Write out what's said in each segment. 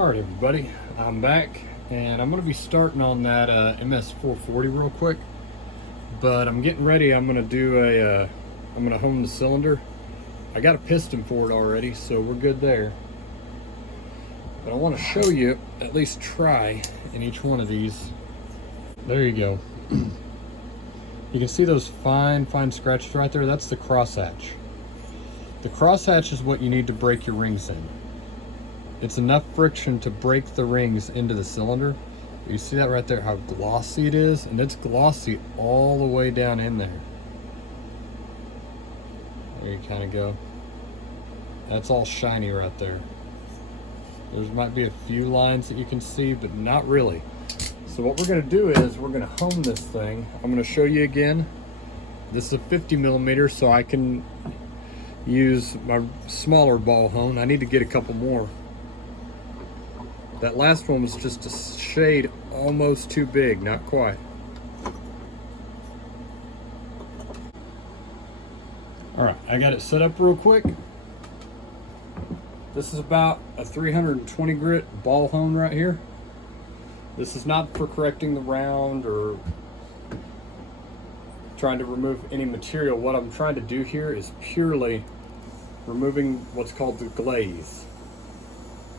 Alright everybody, I'm back and I'm going to be starting on that MS440 real quick, but I'm getting ready. I'm going to hone the cylinder. I got a piston for it already, so we're good there. But I want to show you, at least try in each one of these. There you go. You can see those fine scratches right there. That's the crosshatch. The crosshatch is what you need to break your rings in. It's enough friction to break the rings into the cylinder. You see that right there, how glossy it is? And it's glossy all the way down in there. There you kind of go. That's all shiny right there. There might be a few lines that you can see, but not really. So what we're going to do is we're going to hone this thing. I'm going to show you again. This is a 50 millimeter, so I can use my smaller ball hone. I need to get a couple more. That last one was just a shade almost too big, not quite. Alright, I got it set up real quick. This is about a 320 grit ball hone right here. This is not for correcting the round or trying to remove any material. What I'm trying to do here is purely removing what's called the glaze,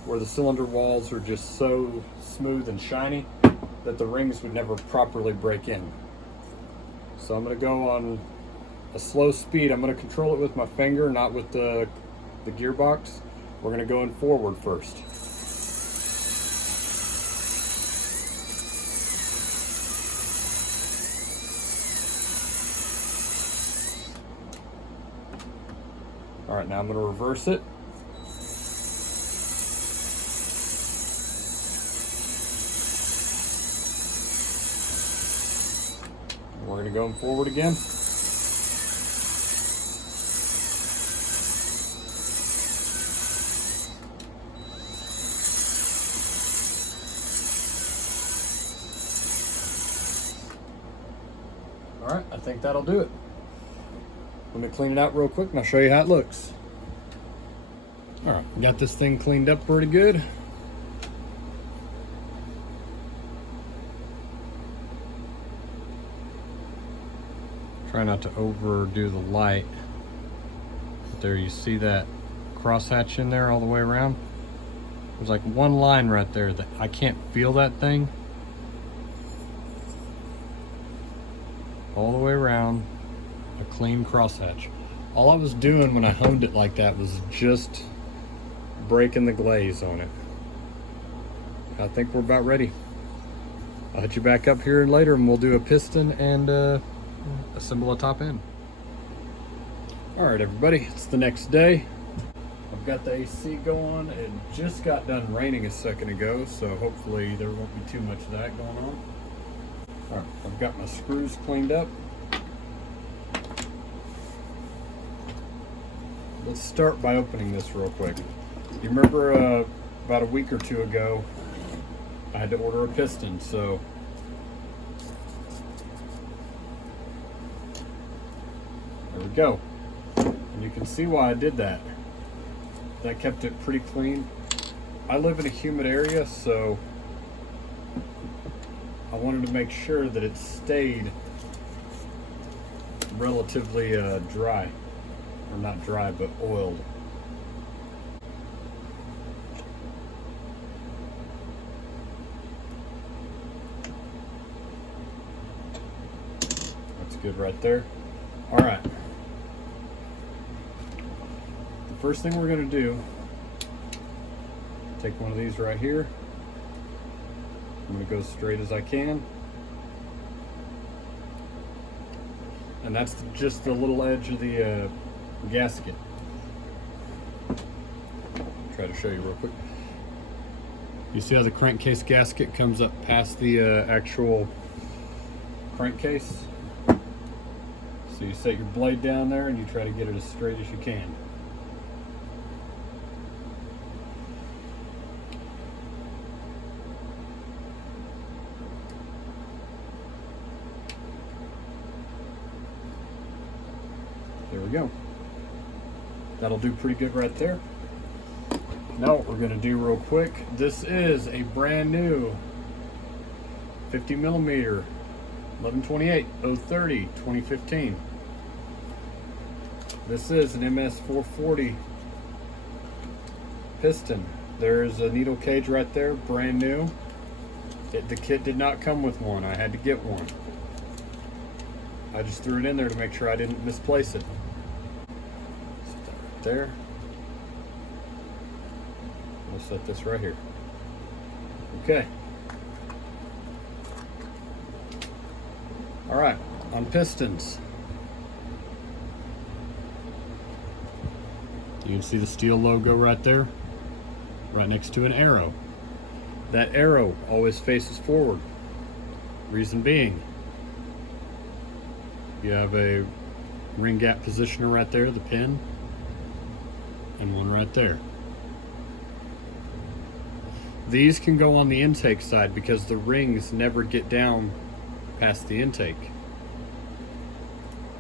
where the cylinder walls are just so smooth and shiny that the rings would never properly break in. So I'm going to go on a slow speed. I'm going to control it with my finger, not with the gearbox. We're going to go in forward first. All right, now I'm going to reverse it. We're going to go forward again. All right, I think that'll do it. Let me clean it out real quick and I'll show you how it looks. All right, got this thing cleaned up pretty good. Try not to overdo the light. But there you see that crosshatch in there all the way around. There's like one line right there that I can't feel that thing. All the way around, a clean crosshatch. All I was doing when I honed it like that was just breaking the glaze on it. I think we're about ready. I'll hit you back up here later and we'll do a piston and assemble a top end. All right, everybody, it's the next day. I've got the AC going. It just got done raining a second ago, so hopefully there won't be too much of that going on. All right, I've got my screws cleaned up. Let's start by opening this real quick. You remember about a week or two ago, I had to order a piston, so there we go. And you can see why I did that. That kept it pretty clean. I live in a humid area, so I wanted to make sure that it stayed relatively dry. Or not dry, but oiled. That's good right there. All right. The first thing we're going to do, take one of these right here. I'm going to go straight as I can. And that's just the little edge of the gasket. Try to show you real quick. You see how the crankcase gasket comes up past the actual crankcase? So you set your blade down there and you try to get it as straight as you can. There we go. That'll do pretty good right there. Now what we're going to do real quick, this is a brand new 50 millimeter 11/28 030 2015. This is an MS440 piston. There's a needle cage right there, brand new. The kit did not come with one. I had to get one. I just threw it in there to make sure I didn't misplace it. Set that right there. We'll set this right here. Okay. All right, on pistons. You can see the STIHL logo right there, right next to an arrow. That arrow always faces forward. Reason being, you have a ring gap positioner right there, the pin, and one right there. These can go on the intake side because the rings never get down past the intake.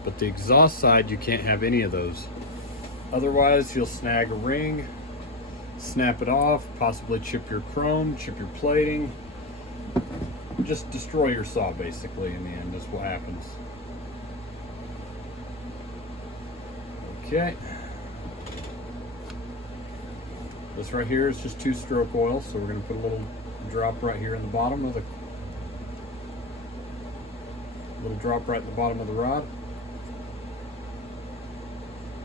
But the exhaust side, you can't have any of those. Otherwise, you'll snag a ring, snap it off, possibly chip your chrome, chip your plating. Just destroy your saw, basically, in the end. That's what happens. Okay. This right here is just 2-stroke oil, so we're going to put a little drop right here in the bottom of the rod.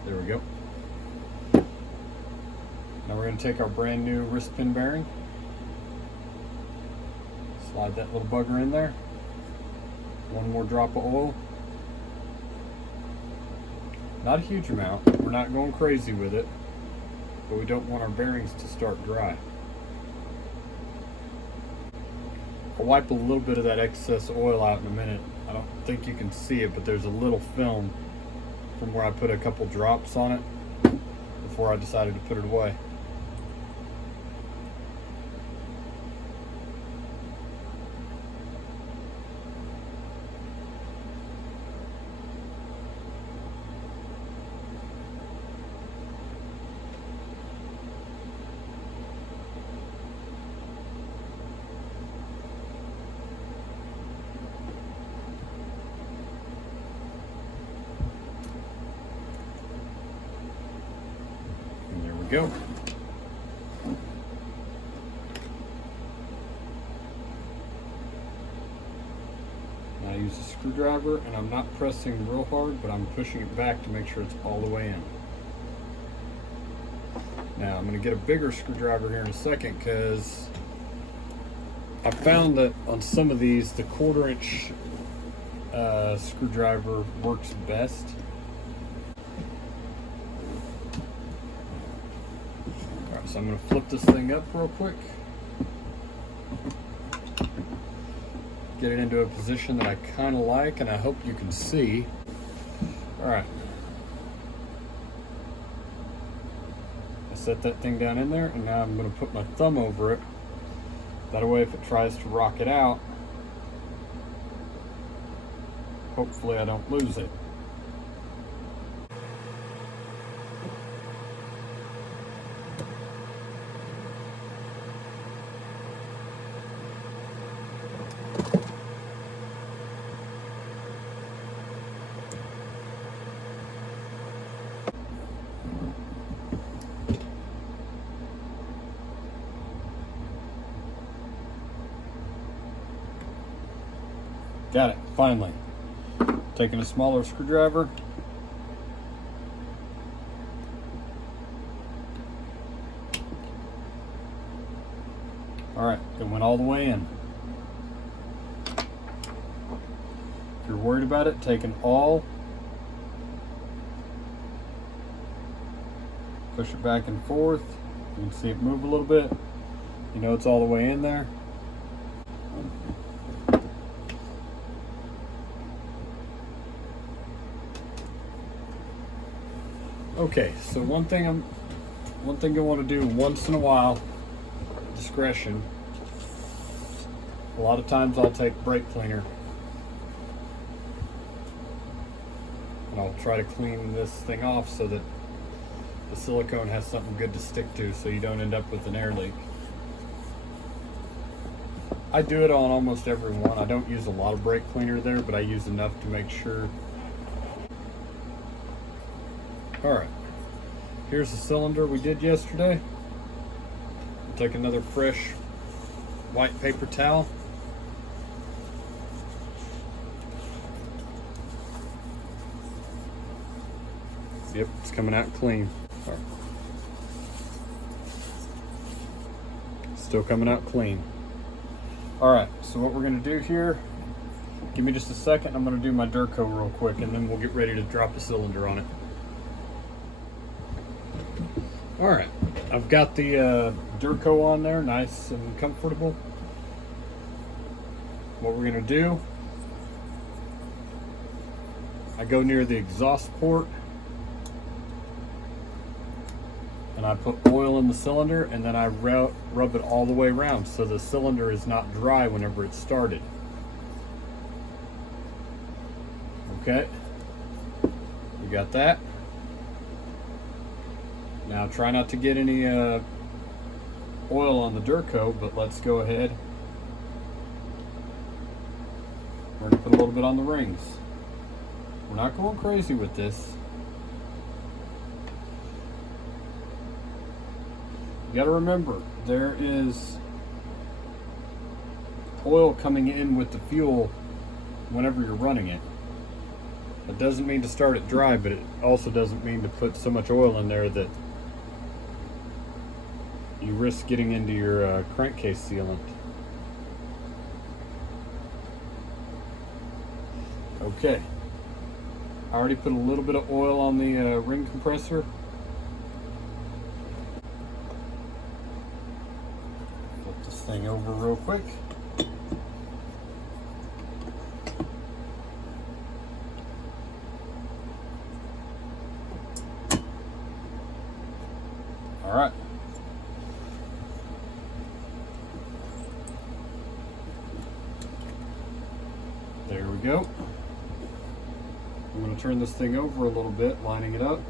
There we go. Now we're going to take our brand new wrist pin bearing, slide that little bugger in there, one more drop of oil. Not a huge amount, we're not going crazy with it, but we don't want our bearings to start dry. I'll wipe a little bit of that excess oil out in a minute. I don't think you can see it, but there's a little film from where I put a couple drops on it before I decided to put it away. Go. Now I use a screwdriver, and I'm not pressing real hard, but I'm pushing it back to make sure it's all the way in. Now I'm going to get a bigger screwdriver here in a second, because I found that on some of these the 1/4 inch screwdriver works best. So I'm going to flip this thing up real quick, get it into a position that I kind of like, and I hope you can see. All right, I set that thing down in there, and now I'm going to put my thumb over it. That way, if it tries to rock it out, hopefully I don't lose it. Got it, finally. Taking a smaller screwdriver. All right, it went all the way in. If you're worried about it, take an awl, push it back and forth. You can see it move a little bit. You know it's all the way in there. Okay, so one thing I want to do once in a while, discretion. A lot of times I'll take brake cleaner and I'll try to clean this thing off so that the silicone has something good to stick to so you don't end up with an air leak. I do it on almost every one. I don't use a lot of brake cleaner there, but I use enough to make sure. Alright, here's the cylinder we did yesterday. Take another fresh white paper towel. Yep, it's coming out clean. Right. Still coming out clean. Alright, so what we're going to do here, give me just a second, I'm going to do my Durco real quick and then we'll get ready to drop the cylinder on it. Alright, I've got the Durco on there, nice and comfortable. What we're going to do, I go near the exhaust port and I put oil in the cylinder and then I rub it all the way around so the cylinder is not dry whenever it's started. Okay, we got that. Now try not to get any oil on the Durco, but let's go ahead. We're gonna put a little bit on the rings. We're not going crazy with this. You gotta remember, there is oil coming in with the fuel whenever you're running it. It doesn't mean to start it dry, but it also doesn't mean to put so much oil in there that you risk getting into your crankcase sealant. Okay, I already put a little bit of oil on the ring compressor. Flip this thing over real quick. All right. There we go. I'm going to turn this thing over a little bit, lining it up,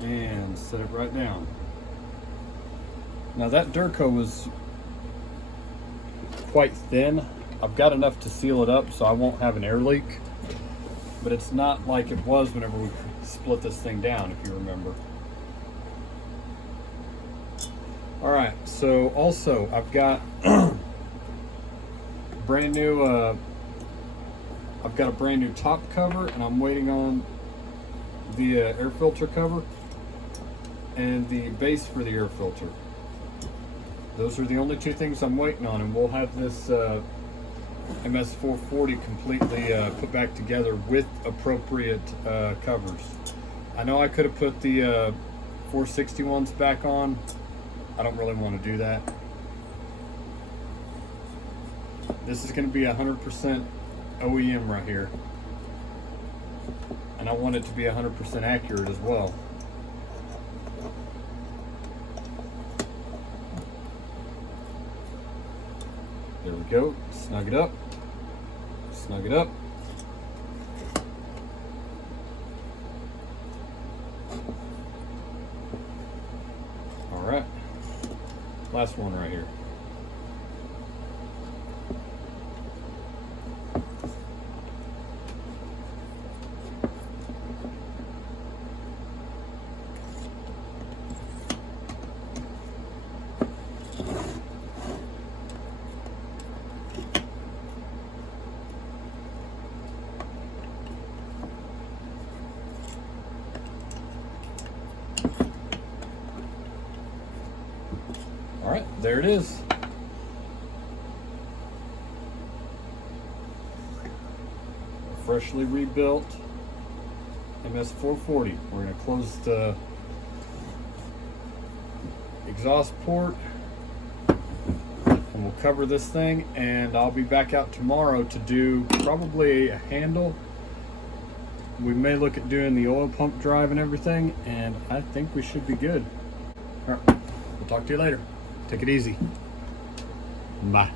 and set it right down. Now that Durco was quite thin. I've got enough to seal it up so I won't have an air leak, but it's not like it was whenever we split this thing down, if you remember. All right, so also I've got brand new I've got a brand new top cover, and I'm waiting on the air filter cover and the base for the air filter. Those are the only two things I'm waiting on, and we'll have this MS440 completely put back together with appropriate covers. I know I could have put the 460 ones back on. I don't really want to do that. This is going to be 100% OEM right here, and I want it to be 100% accurate as well. There we go. Snug it up. Snug it up. All right. Last one right here. All right, there it is. A freshly rebuilt MS440. We're going to close the exhaust port and we'll cover this thing, and I'll be back out tomorrow to do probably a handle. We may look at doing the oil pump drive and everything, and I think we should be good. All right, we'll talk to you later. Take it easy. Bye.